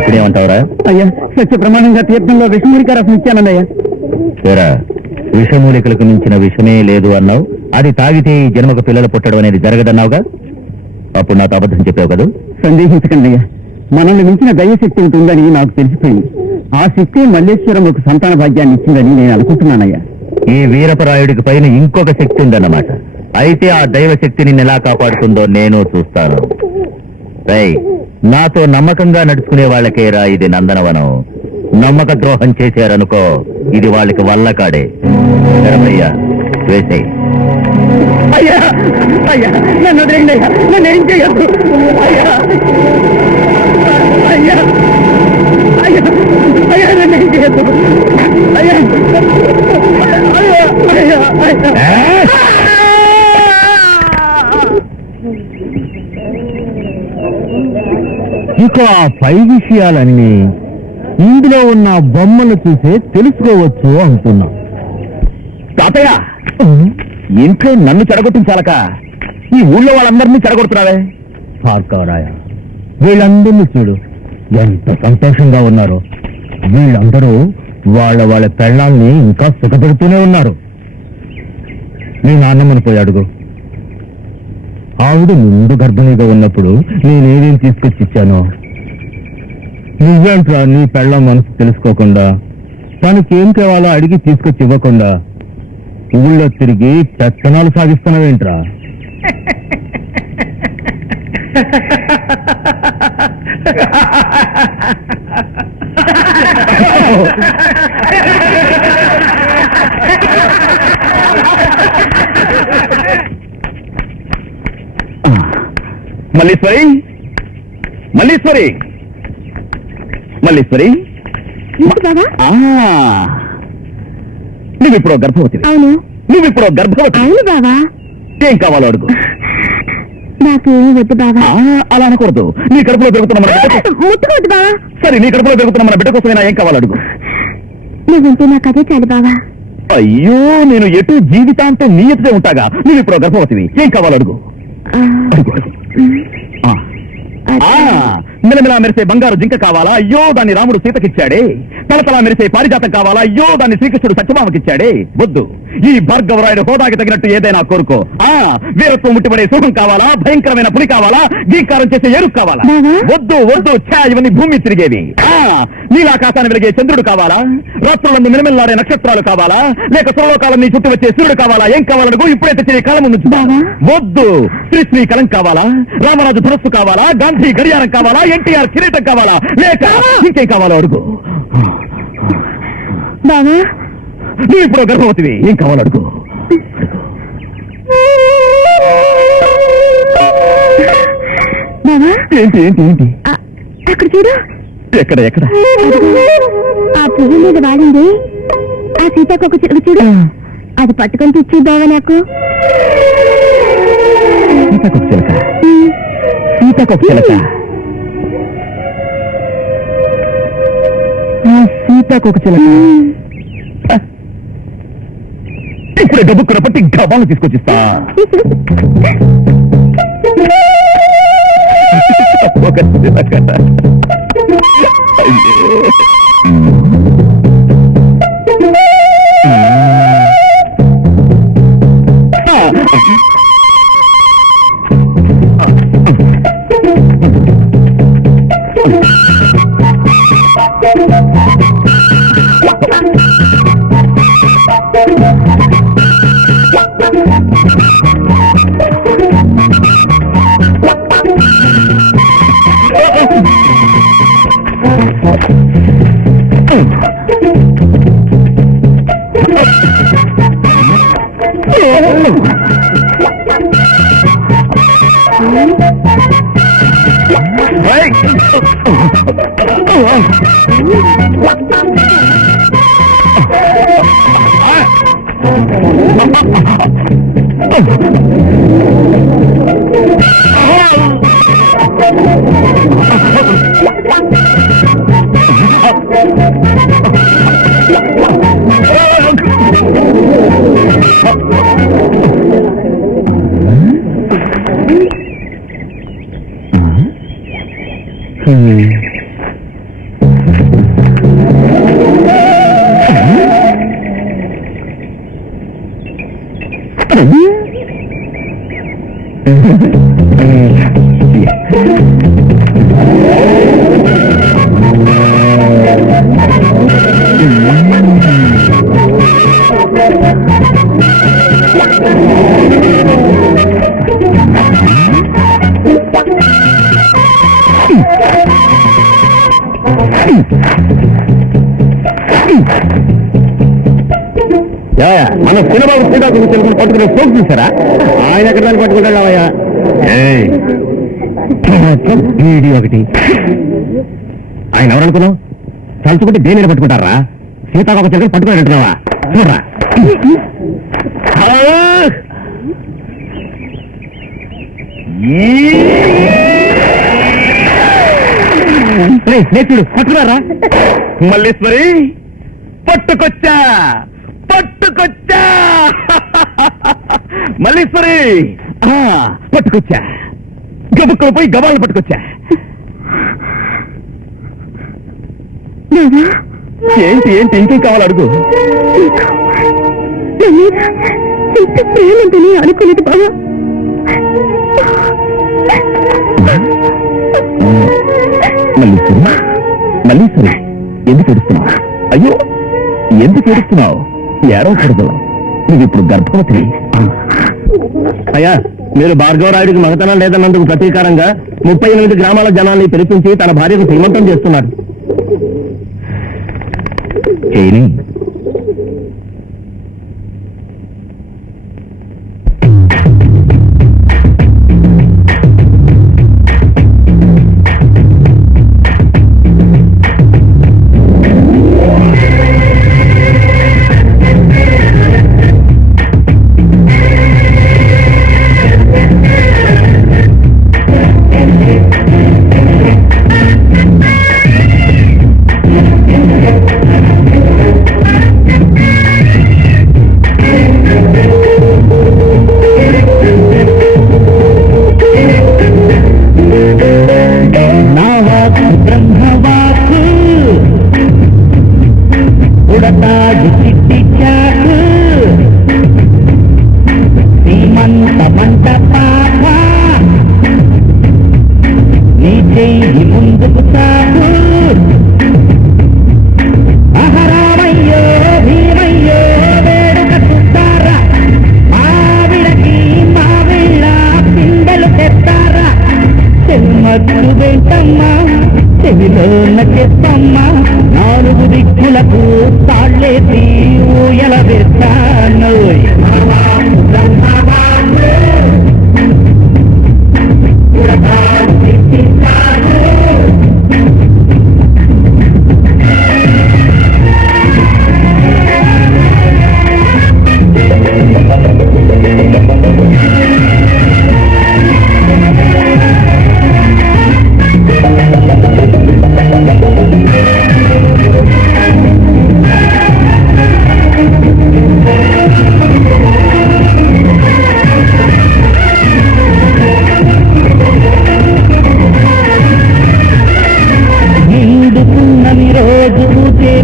ఇప్పుడేమంటావురా? అయ్యా సత్య ప్రమాణంగా తీర్థంలో విషమూలిక రసం ఇచ్చానండయ్యా. సరే, విషమూలికలకు మించిన విషమే లేదు అన్నావు. అది తాగితే ఈ జన్మకు పిల్లలు పుట్టడం అనేది జరగదన్నావుగా. అప్పుడు నాకు అబద్ధం చెప్పావు కదా. సందేహించకండి అయ్యా, మనల్ని మించిన దైవశక్తి ఉంటుందని నాకు తెలిసిపోయింది. ఆ శక్తి మల్లేశ్వరం ఒక సంతాన భాగ్యాన్ని ఇచ్చిందని నేను అనుకుంటున్నానయ్యా. ఈ వీరపరాయుడికి పైన ఇంకొక శక్తి ఉందన్నమాట. అయితే ఆ దైవ శక్తి నిన్ను ఎలా కాపాడుతుందో నేను చూస్తాను. నాతో నమ్మకంగా నడుచుకునే వాళ్ళకేరా ఇది నందనవనం. నమ్మక ద్రోహం చేశారనుకో, ఇది వాళ్ళకి వల్లకాడే. అయ్యా వేసే. అయ్యా అయ్యా నన్ను వదిలేండి అయ్యా, నన్ను ఏం చేయొద్దు అయ్యా. అయ్యా అయ్యా అయ్యా నన్ను ఏం చేయొద్దు అయ్యా. అయ్యా అయ్యా అయ్యా. ఇక ఆ పై విషయాలన్నీ ఇందులో ఉన్న బొమ్మలు చూసే తెలుసుకోవచ్చు అంటున్నా. తాతయ్య, ఇంట్లో నన్ను చెడగొట్టించాలక ఈ ఊళ్ళో వాళ్ళందరినీ చెడగొడుతున్నావే. భార్గవరాయ, వీళ్ళందరినీ చూడు ఎంత సంతోషంగా ఉన్నారో. వీళ్ళందరూ వాళ్ళ పెళ్ళాల్ని ఇంకా సుఖపెడుతూనే ఉన్నారు. నీ నాన్నమ్మని పోయి అడుగు. ఆవిడ ముందు గర్భిణిగా ఉన్నప్పుడు నేనేదేం తీసుకొచ్చి ఇచ్చానో. నువ్వేంట్రా నీ పెళ్ళం మనసు తెలుసుకోకుండా, తనకేం కావాలో అడిగి తీసుకొచ్చి ఇవ్వకుండా ఊళ్ళో తిరిగి పెత్తనాలు సాగిస్తున్నావేంట్రా? మల్లీశ్వరి, మల్లీశ్వరి, మల్లీశ్వరి, నువ్విప్పుడు గర్భవతి. అవును. నువ్విప్పుడు గర్భవతి. అవును బావా. ఏం కావాలో అడుగు. నాకేమీ వద్దు బావా. అలా అనకూడదు. నీ కడుపులో పెరుగుతున్న మన బిడ్డ. ముట్టుకోవద్దు బావా. సరే, నీ కడుపులో పెరుగుతున్న మన బిడ్డ కోసమైనా ఏం కావాలో అడుగు. నువ్వుంటే నాకు అదే చాలు బావా. అయ్యో, నేను ఎటు జీవితాంతం నీ ఎదుటే ఉంటాగా. నువ్విప్పుడు గర్భవతివి. ఏం కావాలో అడుగు. అడుగు అడుగు. మిలమిలా మెరిసే బంగారు జింక కావాలా? అయ్యో, దాన్ని రాముడు సీతకిచ్చాడే. తలతలా మెరిసే పారిజాతం కావాలా? అయ్యో, దాన్ని శ్రీకృష్ణుడు సత్యభామకిచ్చాడే. వద్దు, ఈ భార్గవరాయుడు హోదాకి తగినట్టు ఏదైనా కోరుకో. వీరత్వం ముట్టిపడే సింహం కావాలా? భయంకరమైన పులి కావాలా? గీకారం చేసే ఎరుకు కావాలా? వద్దు వద్దు, ఇవన్నీ భూమి తిరిగేవి. నీలాకాశాన్ని వెలిగే చంద్రుడు కావాలా? రాత్రులందు మిలమిల్లాడే నక్షత్రాలు కావాలా? లేక సర్వకాలం చుట్టూ వచ్చే సూర్యుడు కావాలా? ఏం కావాలనుకో, ఇప్పుడే తెచ్చి కళ ముందు. వద్దు, శ్రీ కలం కావాలా? రామరాజు ధనస్సు కావాలా? గాంధీ గడియారం కావాలా? ఎన్టీఆర్ కిరీటం కావాలా? లేక ఇంకేం కావాలో అడుగు. బావా, నువ్వు ఇప్పుడు గర్భవతివి. ఏం కావాలో అడుగు. బావా, ఏంటి ఏంటి ఏంటి? అక్కడ చూడు. ఎక్కడ ఎక్కడ? ఆ పువ్వు మీద వాడింది ఆ సీతాకొక చిలుక చూడు. అది పట్టుకొని తెచ్చిద్దావా నాకు? సీతాకొక చిలక. సీతాకొక చిలక. సీతాకొక చిలక. ఇప్పుడే డబ్బుక్కున పట్టి గబాలు తీసుకొచ్చిస్తా. ఒక చిలక. మన సినిమాకు సీతాకు పట్టుకునే సోపు చూసారా? ఆయన ఎక్కడ దాన్ని పట్టుకుంటాడవయ్యా? ఒకటి ఆయన ఎవరనుకున్నావు? తలుచుకుంటే దేని పట్టుకుంటారా? సీతాకు ఒక చెక్కలు పట్టుకున్నట్టున్నావా? చూడరా నేర్చుడు పట్టుకున్నారా? మల్లీశ్వరి పట్టుకొచ్చా పట్టుకొచ్చా మల్లీశ్వరి పట్టుకొచ్చా గబుక్కలు పోయి గబాలను పట్టుకొచ్చా. ఏంటి ఏంటి ఇంకేం కావాలి అడుగు. ప్రేమంతని అనుకునేది బాగా మల్లీశ్వరి మల్లీశ్వరి ఎందుకు ఏడుస్తున్నావు? అయ్యో ఎందుకు ఏడుస్తున్నావు? ఏడవకూడదు, నువ్వు ఇప్పుడు గర్భవతి. అయ్యా, మీరు భార్గవరాయుడికి మగతనం లేదన్నందుకు ప్రతీకారంగా 38 గ్రామాల జనాల్ని పిలిపించి తన భార్యకు శ్రీమంతం చేస్తున్నారు. చేయని చెత్తమ్మా 4 దిక్కులకు తాళ్ళేసి ఊయల వేస్తాను.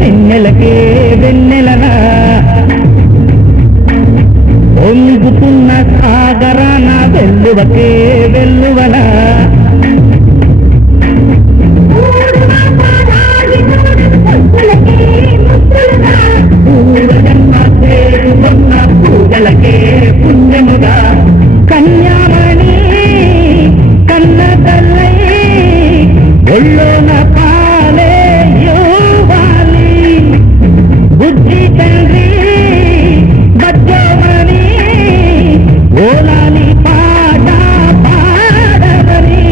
వెన్నెలకే వెన్నెలనా ఒంగుతున్న సాగరాన వెల్లువకే వెల్లువనా పూజలకే పుణ్యముగా కన్యామణి కన్న తల్లై ఒళ్ళోన పాలే యోవాలి బుద్ధి తండ్రి బద్దమని ఓలాలి పాట పాడమని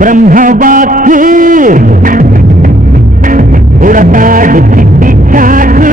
బ్రహ్మవాక్కు ఉడతాడు చిట్టి చాకు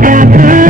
together.